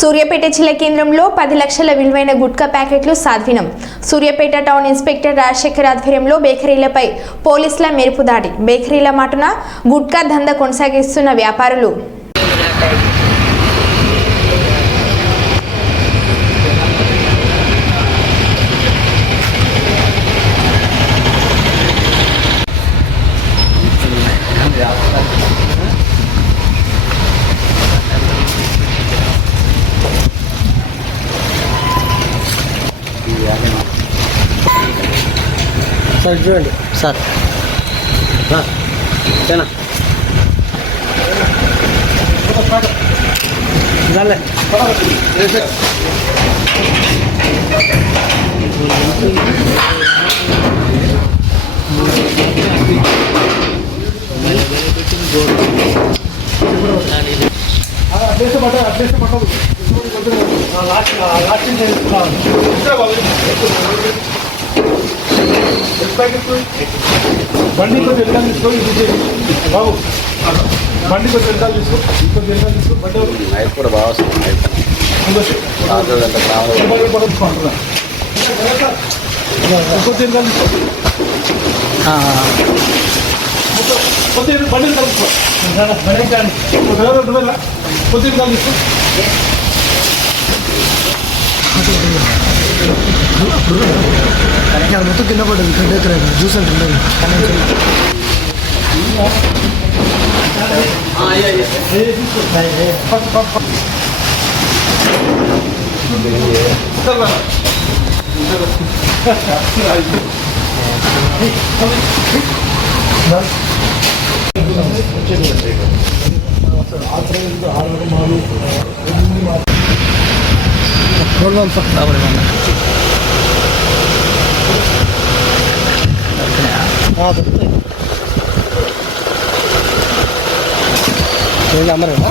సూర్యాపేట జిల్లా కేంద్రంలో 10 లక్షల విలువైన గుట్కా ప్యాకెట్లు స్వాధీనం. సూర్యాపేట టౌన్ ఇన్స్పెక్టర్ రాజశేఖర్ ఆధ్వర్యంలో బేకరీలపై పోలీసుల మెరుపు దాడి. బేకరీల మాటున గుట్కా దందా కొనసాగిస్తున్న వ్యాపారులు సార్ చూడండి సార్ బండి కొంచెం వెనకాల తీసుకో, ఇది బాబు బండి కొంచెం వెనకాల తీసుకో, కొంచెం వెనకాల తీసుకో. బండి నైట్ కూడా బాగా వస్తుంది. కొంచెం వెనకాల తీసుకో, కొంచెం బండి వెనకాల తీసుకో, కొంచెం వెనకాల తీసుకో. మొత్తం కింద పడ్డది దగ్గర జ్యూస్ అంటుండదు. అమ్మరేనా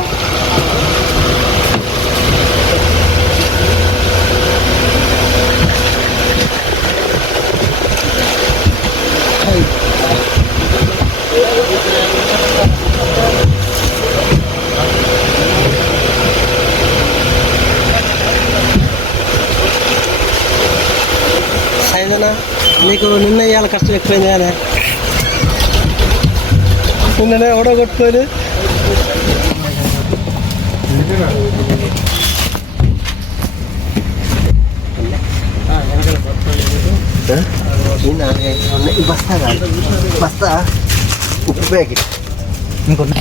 సాయంత్రం నీకు నిన్న ఇవాళ కష్టం ఎక్కువైంది కానీ నిన్ననే ఎవడో కొట్టుకోని బస్తా ఉప్పు ప్యాకెట్ ఇంకొన్న